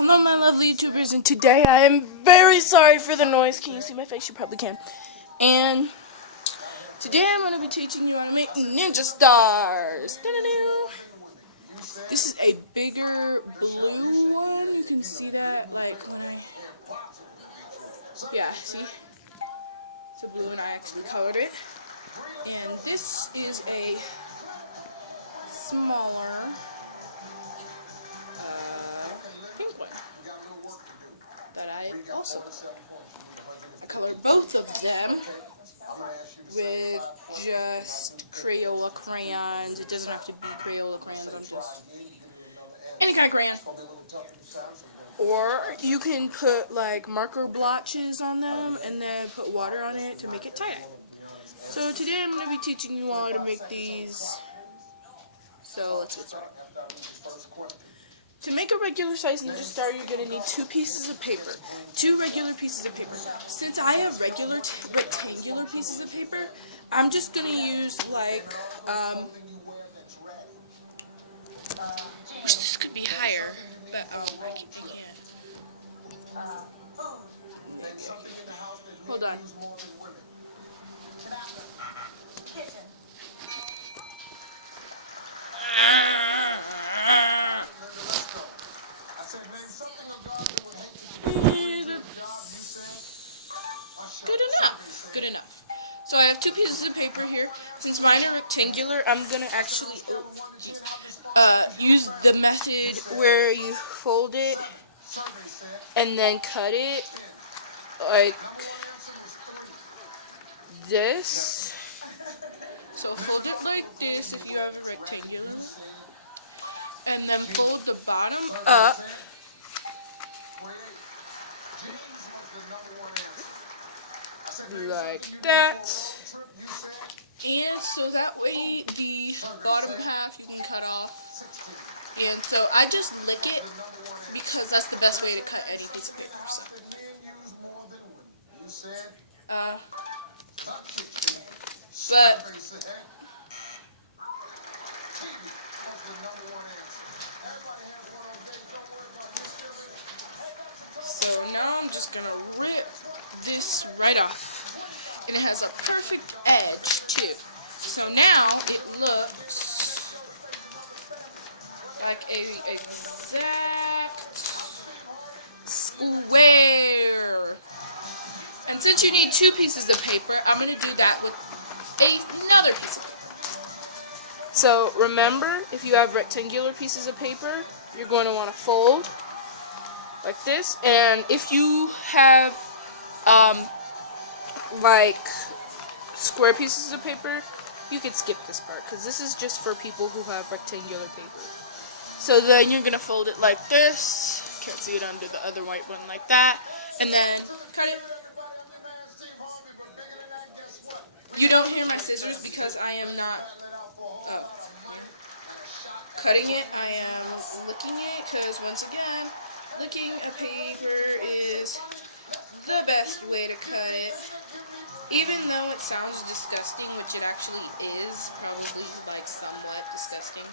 Hello my lovely YouTubers, and today I am very sorry for the noise. Can you see my face? You probably can. And today I'm going to be teaching you how to make ninja stars. This is a bigger blue one. You can see that, like, yeah, see? It's a blue and I actually colored it. And this is a smaller pink one that I also I colored both of them with just Crayola crayons. It doesn't have to be Crayola crayons, I'm just any kind of crayon. Or you can put like marker blotches on them and then put water on it to make it tie-dye. So today I'm going to be teaching you all how to make these. So let's get started. To make a regular size ninja star, you're going to need two pieces of paper. Two regular pieces of paper. Since I have regular rectangular pieces of paper, I'm just going to use like, wish this could be higher, but I can't. Hold on. Good enough. So I have two pieces of paper here. Since mine are rectangular, I'm going to actually use the method where you fold it and then cut it like this. So fold it like this if you have a rectangular. And then fold the bottom up. Like that. And so that way the bottom half you can cut off. And so I just lick it because that's the best way to cut any piece of paper. So now I'm just gonna rip this right off. And it has a perfect edge too. So now it looks like an exact square. And since you need two pieces of paper, I'm going to do that with another piece of paper. So remember, if you have rectangular pieces of paper, you're going to want to fold like this. And if you have like square pieces of paper, you could skip this part because this is just for people who have rectangular paper. So then you're gonna fold it like this. Can't see it under the other white one, like that, and then cut it. You don't hear my scissors because I am not cutting it. I am licking it because once again, licking a paper is the best way to cut it. Even though it sounds disgusting, which it actually is, probably like somewhat disgusting,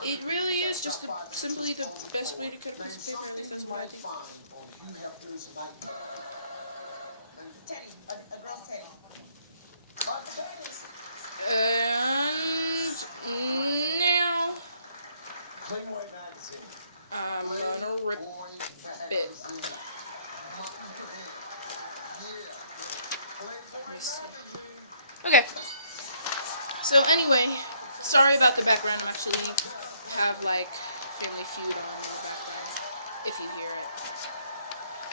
it really is just simply the best way to cut a piece of paper. This is what I do. And now I'm gonna rip it. Okay, so anyway, sorry about the background. I actually have like Family Feud on if you hear it.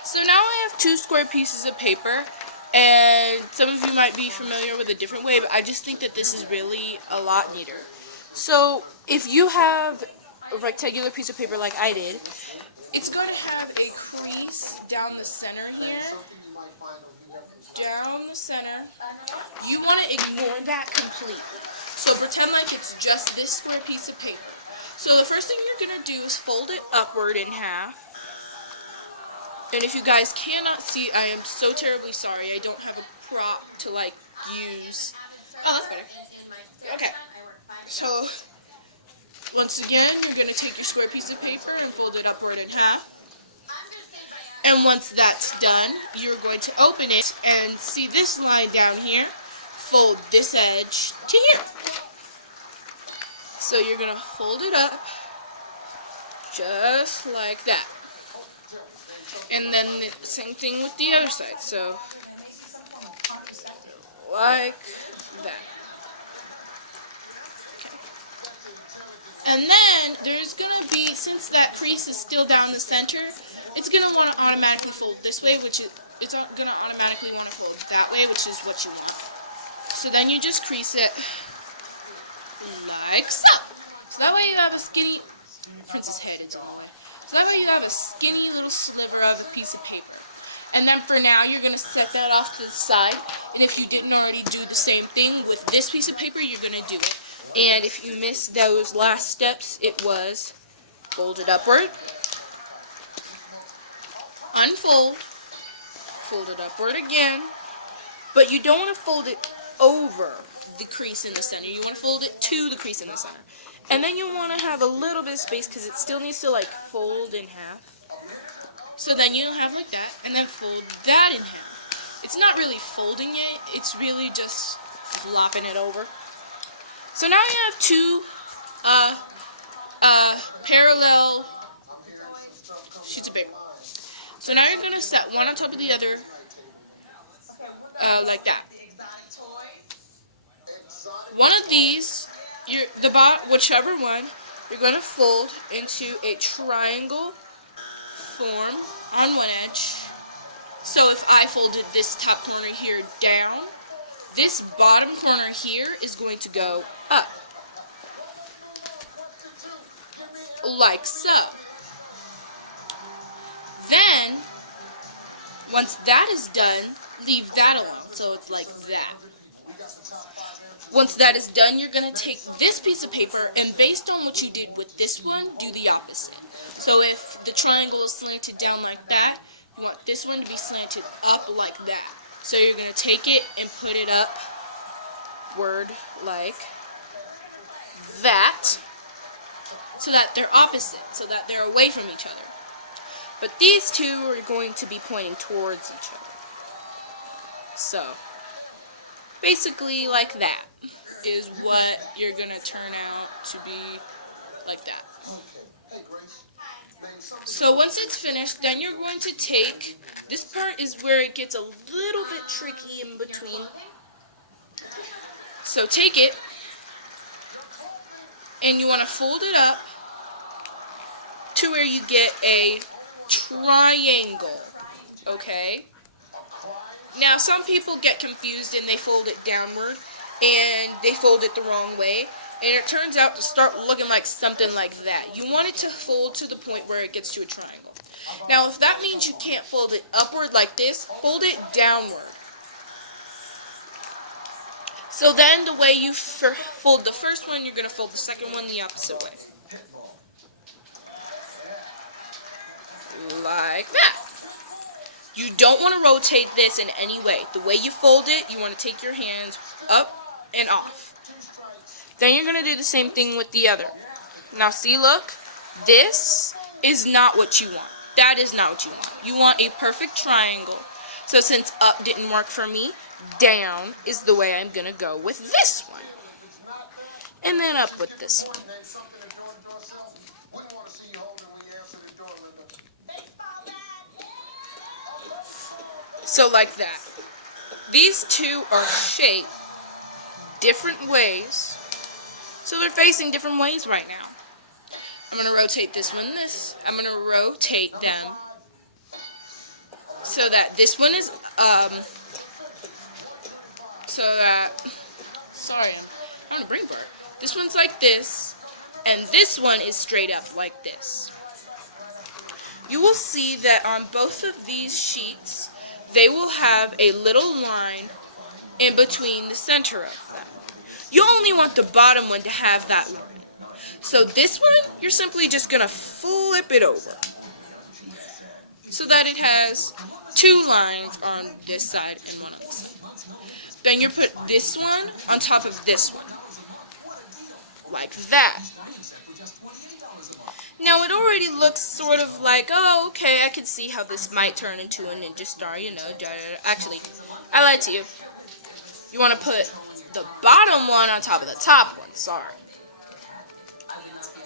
So now I have two square pieces of paper, and some of you might be familiar with a different way, but I just think that this is really a lot neater. So if you have a rectangular piece of paper like I did, it's going to have a crease down the center here. Down the center. You want to ignore that completely. So pretend like it's just this square piece of paper. So the first thing you're going to do is fold it upward in half. And if you guys cannot see, I am so terribly sorry. I don't have a prop to like use. Oh, that's better. Okay. So Once again, you're going to take your square piece of paper and fold it upward in half. And once that's done, you're going to open it and see this line down here. Fold this edge to here. So you're going to fold it up just like that. And then the same thing with the other side. So like that. Okay. And then there's going to be, since that crease is still down the center, it's going to want to automatically fold this way, which is, it's going to automatically want to fold that way, which is what you want. So then you just crease it like so. So that way you have a skinny, Prince's head is on the way. So that way you have a skinny little sliver of a piece of paper. And then for now, you're going to set that off to the side. And if you didn't already do the same thing with this piece of paper, you're going to do it. And if you missed those last steps, it was fold it upward, unfold, fold it upward again, but you don't want to fold it over the crease in the center. You want to fold it to the crease in the center. And then you want to have a little bit of space because it still needs to like fold in half. So then you'll have like that, and then fold that in half. It's not really folding it, it's really just flopping it over. So now you have two parallel sheets of paper. So now you're going to set one on top of the other like that. One of these, whichever one, you're going to fold into a triangle form on one edge. So if I folded this top corner here down, this bottom corner here is going to go up. Like so. Then, once that is done, leave that alone. So it's like that. Once that is done, you're going to take this piece of paper and based on what you did with this one, do the opposite. So if the triangle is slanted down like that, you want this one to be slanted up like that. So you're going to take it and put it upward like that, so that they're opposite, so that they're away from each other. But these two are going to be pointing towards each other. So, basically like that is what you're going to turn out to be like that. So once it's finished, then you're going to take, this part is where it gets a little bit tricky in between. So take it, and you want to fold it up to where you get a triangle, okay? Now some people get confused and they fold it downward, and they fold it the wrong way. And it turns out to start looking like something like that. You want it to fold to the point where it gets to a triangle. Now, if that means you can't fold it upward like this, fold it downward. So then the way you fold the first one, you're going to fold the second one the opposite way. Like that. You don't want to rotate this in any way. The way you fold it, you want to take your hands up and off. Then you're going to do the same thing with the other. Now see, look, this is not what you want. That is not what you want. You want a perfect triangle. So since up didn't work for me, down is the way I'm going to go with this one. And then up with this one. So like that. These two are shaped different ways. So they're facing different ways right now. I'm going to rotate this one, this. I'm going to rotate them so that this one is, sorry, I'm going to bring part. This one's like this, and this one is straight up like this. You will see that on both of these sheets, they will have a little line in between the center of them. You only want the bottom one to have that line. So this one, you're simply just going to flip it over so that it has two lines on this side and one on this side. Then you put this one on top of this one, like that. Now it already looks sort of like, oh, okay, I can see how this might turn into a ninja star, you know. Actually, I lied to you. You want to put the bottom one on top of the top one, sorry.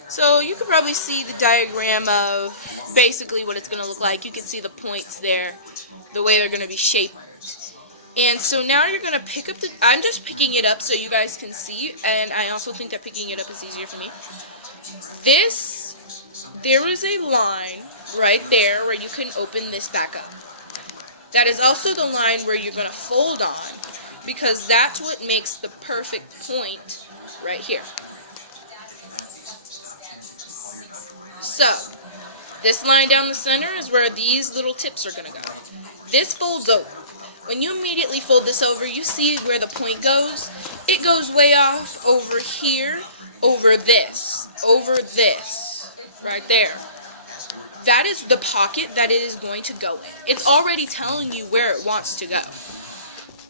So you can probably see the diagram of basically what it's going to look like. You can see the points there, the way they're going to be shaped. And so now you're going to pick up I'm just picking it up so you guys can see, and I also think that picking it up is easier for me. There is a line right there where you can open this back up. That is also the line where you're going to fold on, because that's what makes the perfect point right here. So, this line down the center is where these little tips are going to go. This folds over. When you immediately fold this over, you see where the point goes. It goes way off over here, over this, right there. That is the pocket that it is going to go in. It's already telling you where it wants to go.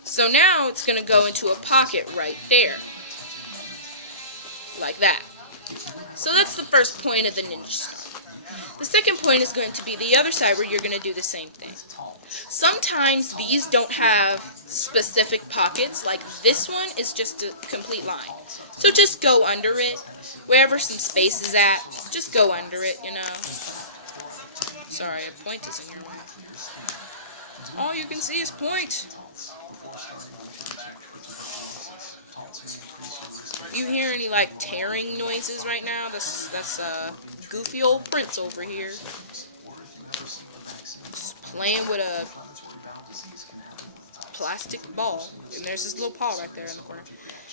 So now it's going to go into a pocket right there, like that. So that's the first point of the ninja star. The second point is going to be the other side where you're going to do the same thing. Sometimes these don't have specific pockets, like this one is just a complete line. So just go under it, wherever some space is at, just go under it, you know. Sorry, a point is in your way. All you can see is point. You hear any like tearing noises right now? That's goofy old Prince over here. Just playing with a plastic ball. And there's this little paw right there in the corner.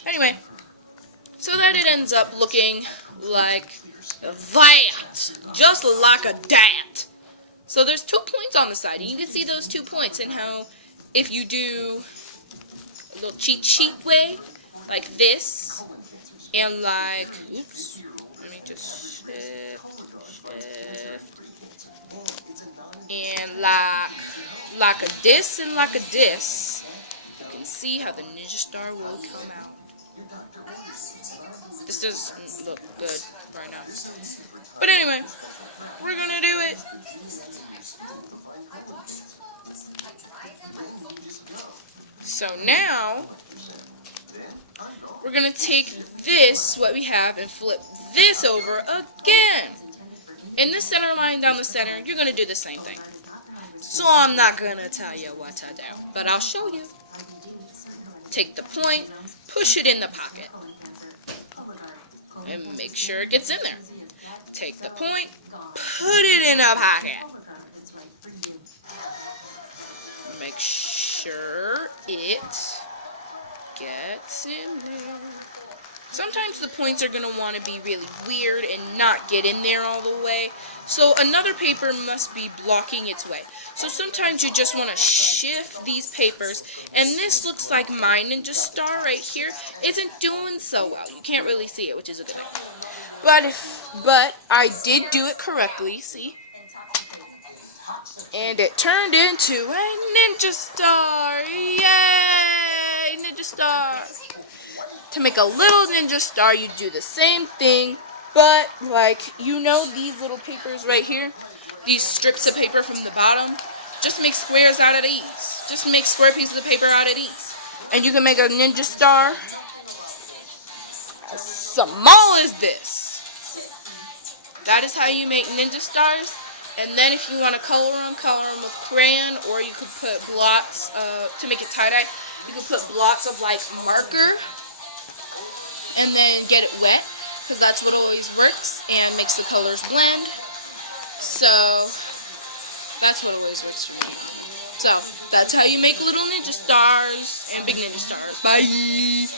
Anyway, so that it ends up looking like that. Just like a dat. So there's 2 points on the side. And you can see those 2 points and how if you do a little cheat sheet way, like this, and like, oops, let me just shift, and like a this and like a this, you can see how the ninja star will come out. This doesn't look good right now. But anyway, we're gonna do it. So now, we're going to take this, what we have, and flip this over again. In the center line down the center, you're going to do the same thing. So I'm not going to tell you what to do, but I'll show you. Take the point, push it in the pocket, and make sure it gets in there. Take the point, put it in a pocket. Make sure it gets in there. Sometimes the points are going to want to be really weird and not get in there all the way. So another paper must be blocking its way. So sometimes you just want to shift these papers. And this looks like my ninja star right here isn't doing so well. You can't really see it, which is a good thing. But I did do it correctly, see? And it turned into a ninja star. Yay! Ninja star. To make a little ninja star, you do the same thing, but like, you know, these little papers right here, these strips of paper from the bottom, just make squares out of these. Just make square pieces of paper out of these. And you can make a ninja star as small as this. That is how you make ninja stars. And then if you want to color them with crayon, or you could put blocks, to make it tie-dye, you could put blocks of like marker, and then get it wet, because that's what always works, and makes the colors blend. So, that's what always works for me. So, that's how you make little ninja stars, and big ninja stars. Bye!